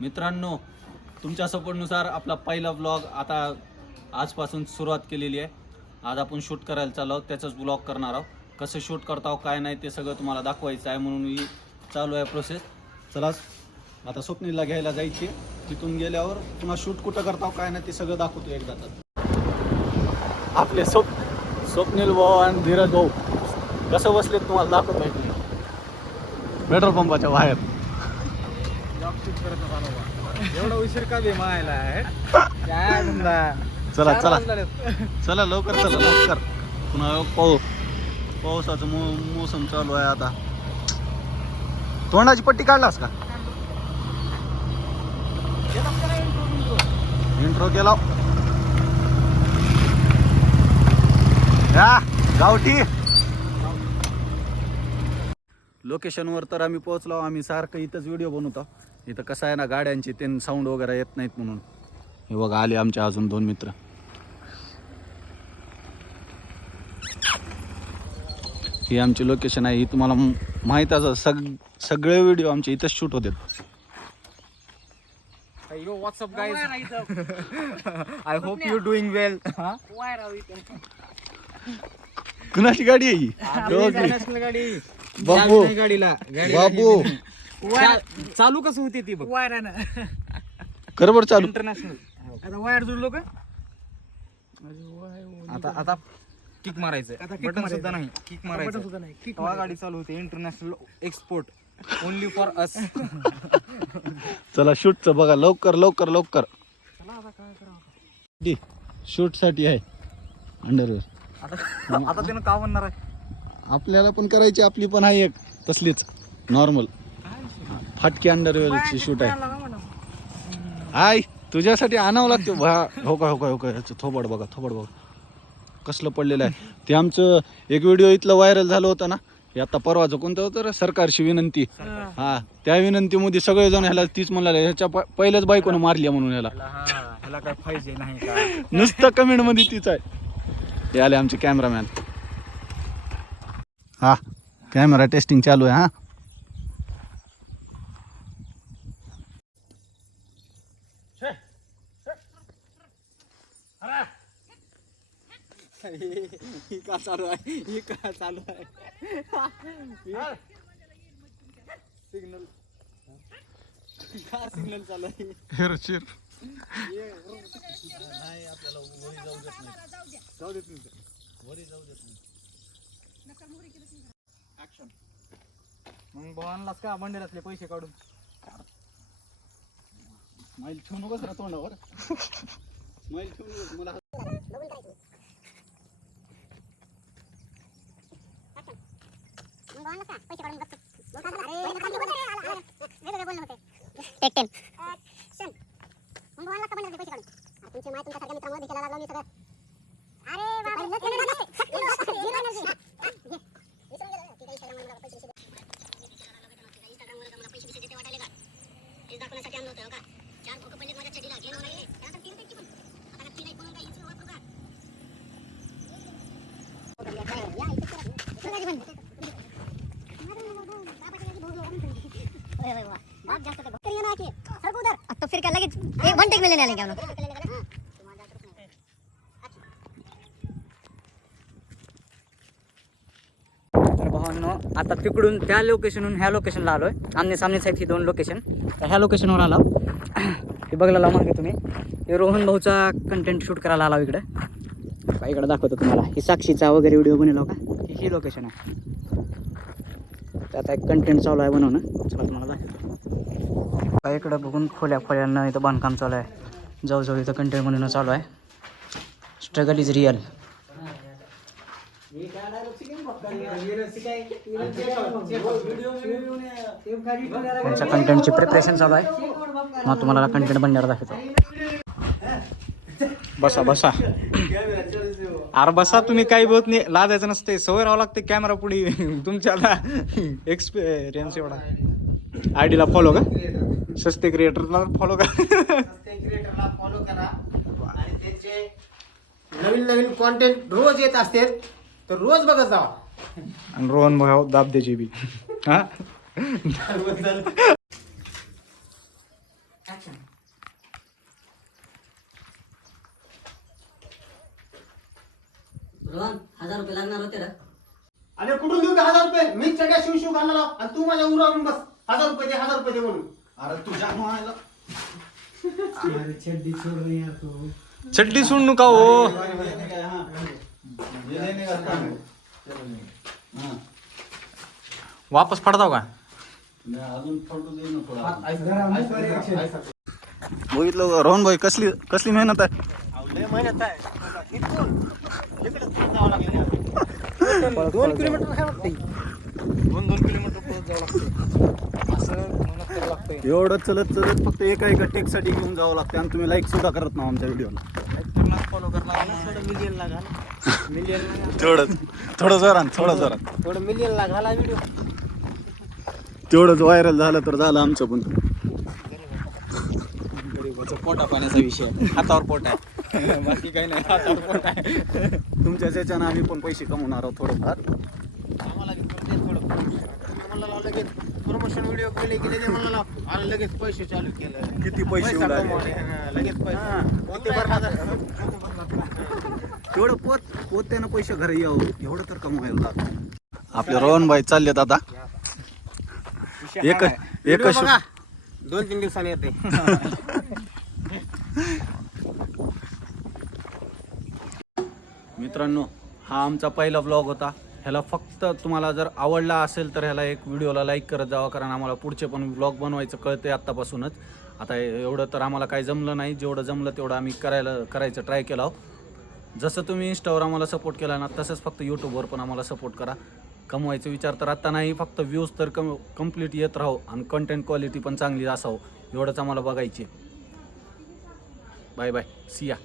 मित्रांनो, तुमच्या सपोर्टनुसार आपला पहिला व्लॉग आता आजपासून सुरुवात केलेली आहे. आज आपण शूट करायला चाललो आहोत, त्याचंच ब्लॉग करणार आहोत. कसं शूट करता काय नाही ते सगळं तुम्हाला दाखवायचं आहे, म्हणून ही चालू आहे प्रोसेस. चला आता स्वप्नीलला घ्यायला जायची, तिथून गेल्यावर पुन्हा शूट कुठं करता काय नाही ते सगळं दाखवतो एकदा. आपले स्वप्नील भाऊ आणि धीरज भाऊ कसं बसलेत तुम्हाला दाखवतो आहे. पेट्रोल पंपाच्या बाहेर एवढा उशीर का बे मायला आहे. चला चला चला लवकर चला लवकर. पुन्हा पावसाचं मोसम चालू आहे. आता तोंडाची पट्टी काढलास का? इंट्रो केला गावठी. लोकेशनवर तर आम्ही पोहोचलो. आम्ही सारखं इथंच व्हिडिओ बनवतो. इथं कसं आहे ना, गाड्यांची ते साऊंड वगैरे येत नाहीत म्हणून. हे बघा आले आमचे अजून 2 मित्र. ही आमची लोकेशन आहे. ही तुम्हाला माहीत असं सगळे व्हिडिओ आमचे इथंच शूट होतात. Yo, what's up guys? I hope you're doing well. कुणाची गाडी आहे ही? नॅशनल गाडी. बाबू गाडीला बाबू चालू कसं होते ती बघ. करबर चालू. इंटरनॅशनल. आता वायर जोडलो का? आता किक मारायचं. बटन सुद्धा नाही. किक मारायचं. तेव्हा गाडी चालू होते. International export only for us. चला शूटचं बघा लवकर लवकर लवकर. शूट साठी आहे अंडरवेअर. आता त्यानं का बनणार आहे? आपल्याला पण करायची. आपली पण आहे एक तसलीच नॉर्मल फाटकी अंडरवेअरची शूट आहे. आय तुझ्यासाठी आणावं लागते. हो का हो का हो का. थोबड बघा थोबड बघा कसलं पडलेलं आहे. ते आमचं एक व्हिडिओ इथलं व्हायरल झालं होतं ना. हे आता परवाचं कोणतं होतं रे, सरकारची विनंती. हा त्या विनंतीमध्ये सगळेजण ह्याला तीच म्हणाले, ह्याच्या पहिल्याच बायकोनं मारली म्हणून ह्याला काय पाहिजे नाही का. नुसतं कमेंट मध्ये तीच आहे. हे आले आमचे कॅमेरामॅन. हा कॅमेरा टेस्टिंग चालू आहे. हा ही का चालू आहे. ही का चालू आहे. सिग्नल का सिग्नल चालू आहे. हेरचिर नाही आपल्याला वरी जाऊ देत नाही. जाऊ देत नाही. वरी जाऊ देत नाही. ऍक्शन. मग भवानलाच का बंडेलातले पैसे काढून स्माईल ठेवू नकोस ना तोंडावर. स्माईल ठेवू नकोस. मला तो फिर क्या लगेच एक घंटे में लेने आलेंगे हम लोग. तर भावांनो आता तिकडून त्या लोकेशनहून ह्या लोकेशनला आलोय. आमने सामनेच आहेत ही 2 लोकेशन. तर ह्या लोकेशनवर आलो. हे बघायला लावा मागे तुम्ही. हे रोहन भाऊचा कंटेंट शूट करायला आला इकडे. इकडे दाखवतो तुम्हाला. ही साक्षीचा वगैरे व्हिडिओ बनवला का. ही लोकेशन आहे. आता एक कंटेंट चालू आहे बनवणं. चला तुम्हाला दाखवतो. इकडं बघून खोल्यानं इथं बांधकाम चालू आहे. जवळजवळ इथं कंटेंट बनवणं चालू आहे. Struggle is real. त्यांच्या कंटेंटची प्रिपरेशन चालू आहे. मग तुम्हाला कंटेंट बनणार दाखवतो. बसा बसा. अरे बसा तुम्ही. काही बोलत नाही. लाजायचं नसते. सवय राहावं लागते कॅमेरा पुढे. तुमच्याला एक्सपिरियन्स एवढा. आयडीला फॉलो का. सस्ते क्रिएटरला फॉलो का. फॉलो करा आणि त्यांचे नवीन नवीन कॉन्टेंट रोज येत असते तर रोज बघत जावा. आणि रोहन भाऊ दाब द्यायची बी. हा रोहन 1000 रुपये लागणार होते रे. अरे कुठून देऊ का 1000 रुपये? मी चड्या शिव घालणार आणि तू माझ्या उरावरून बस 1000 रुपये दे 1000 रुपये दे म्हणून. अरे तुझ्या मायला चड्डी सोडू का हो वापस पडताव का अजून फोटो दे ना थोडा. बघितलं रोहन भाई कसली कसली मेहनत आहे. लय मेहनत आहे. इथून इकडे जावं लागलं. 2 किलोमीटर काय वाटतंय? 2 किलोमीटर पुढे जावं लागतं. असं म्हणत तरी लागतंय. एवढं चलत चलत फक्त एका टेकसाठी घेऊन जावं लागतं आणि तुम्ही लाईक सुद्धा करत ना आमच्या व्हिडिओला. फॉलो करणार मिलियन लागाल. मिलियन थोडं जोरात थोडं मिलियन लागाला व्हिडिओ. तेवढंच व्हायरल झालं तर झालं आमचं पण. गरीबाचा पोटा पाण्याचा विषय हातावर पोट आहे बाकी काही नाही हातावर पोट आहे. तुमच्या याच्यानं आम्ही पण पैसे कमवणार आहोत थोडंफार. आम्हाला मला लगेच प्रमोशन व्हिडिओ केले गेले ते मला आणि लगेच पैसे चालू केलं. किती पैसे पैसा उडाले. कमवणे, लगेच पैसे किती भरला तेवढं पोत्यानं पैसे घरी यावं एवढं तर कमवायला लागतं. आपले रोहन भाई चाललेत आता. एक बघा 2-3 दिवसांनी येते. मित्रांनो हा आमचा पहिला व्लॉग होता. ह्याला फक्त तुम्हाला जर आवडला असेल तर ह्याला एक व्हिडिओला लाईक करत जावा, कारण आम्हाला पुढचे पण व्लॉग बनवायचं कळते आत्तापासूनच. आता एवढं तर आम्हाला काही जमलं नाही, जेवढं जमलं तेवढं आम्ही करायचं ट्राय केला. जसं तुम्ही इंस्टावर आम्हाला सपोर्ट केला ना तसंच फक्त यूट्यूबवर पण आम्हाला सपोर्ट करा. कमवायचा विचार तर आत्ता नाही, फक्त व्ह्यूज तर कंप्लीट येत राहो आणि कंटेंट क्वालिटी पण चांगली असावं एवढंच आम्हाला बघायची. बाय बाय, सी या.